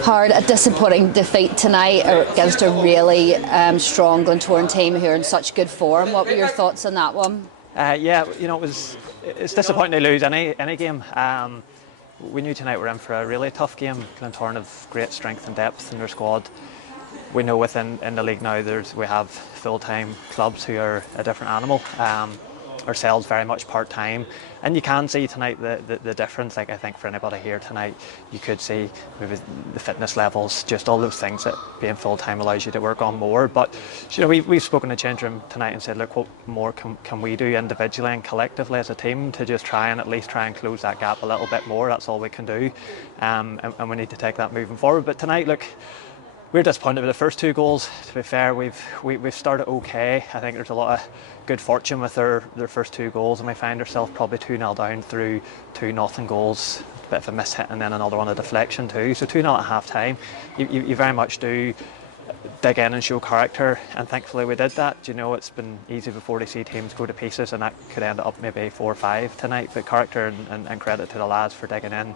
Hard, a disappointing defeat tonight against a really strong Glentoran team who are in such good form. What were your thoughts on that one? Yeah, it's disappointing to lose any game. We knew tonight we were in for a really tough game. Glentoran have great strength and depth in their squad. We know in the league now we have full-time clubs who are a different animal. Ourselves very much part-time, and you can see tonight the difference. Like, I think for anybody here tonight, you could see maybe the fitness levels, just all those things that being full-time allows you to work on more. But we've spoken to the change room tonight and said, look, what more can we do individually and collectively as a team to just at least try and close that gap a little bit more. That's all we can do, and we need to take that moving forward. But tonight, look, we're disappointed with the first two goals. To be fair, we've started okay. I think there's a lot of good fortune with their first two goals, and we find ourselves probably 2-0 down through 2-0 goals. A bit of a miss hit and then another one a deflection too. So 2-0 at half time. You very much do dig in and show character, and thankfully we did that. It's been easy before to see teams go to pieces, and that could end up maybe 4-5 tonight. But character and credit to the lads for digging in.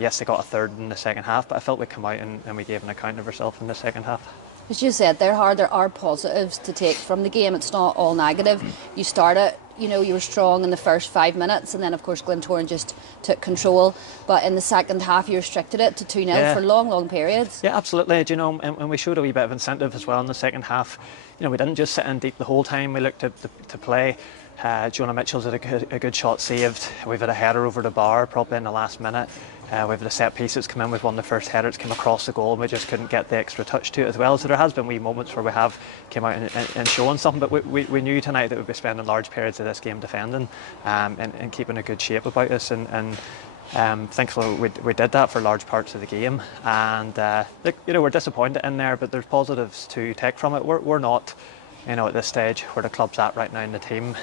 Yes, they got a third in the second half, but I felt we come out and we gave an account of ourselves in the second half. As you said, they're hard. There are positives to take from the game. It's not all negative. You started, you were strong in the first 5 minutes, and then of course Glentoran just took control. But in the second half, you restricted it to 2-0 for long periods. Yeah, absolutely. And we showed a wee bit of incentive as well in the second half. We didn't just sit in deep the whole time. We looked to play. Jonah Mitchell's had a good shot saved. We've had a header over the bar probably in the last minute. We've had a set piece that's come in with one of the first headers, came across the goal, and we just couldn't get the extra touch to it as well. So there has been wee moments where we have came out and shown something, but we knew tonight that we'd be spending large periods of this game defending and keeping a good shape about us. And thankfully we did that for large parts of the game. And we're disappointed in there, but there's positives to take from it. We're not, at this stage where the club's at right now in the team,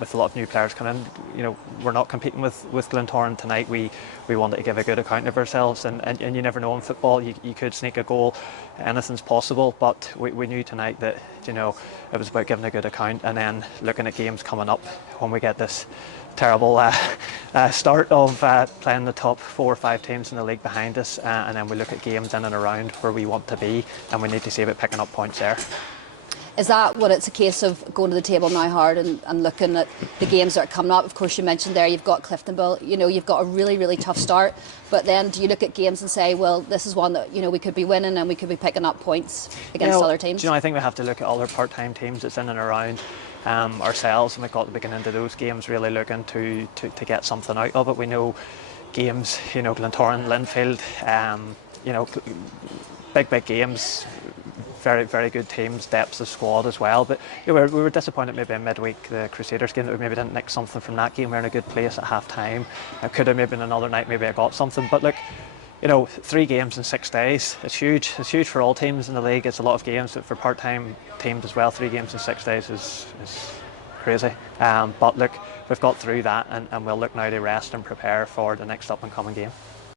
with a lot of new players coming in, we're not competing with Glentoran tonight. We wanted to give a good account of ourselves, and you never know in football, you could sneak a goal, anything's possible, but we knew tonight that it was about giving a good account and then looking at games coming up when we get this terrible start of playing the top 4 or 5 teams in the league behind us, and then we look at games in and around where we want to be, and we need to see about picking up points there. Is that what it's a case of going to the table now hard and looking at the games that are coming up? Of course, you mentioned there you've got Cliftonville, you've got a really tough start, but then do you look at games and say, well, this is one that we could be winning and we could be picking up points against other teams? I think we have to look at all our part-time teams that's in and around ourselves, and we've got to begin into those games really looking to get something out of it. We know games, Glentoran, Linfield, big games. Very, very good teams, depths of squad as well. But we were disappointed maybe in midweek, the Crusaders game, that we maybe didn't nick something from that game. We were in a good place at half time. It could have maybe been another night, maybe I got something. But look, 3 games in 6 days, it's huge. It's huge for all teams in the league. It's a lot of games, but for part-time teams as well, 3 games in 6 days is crazy. But look, we've got through that, and we'll look now to rest and prepare for the next up-and-coming game.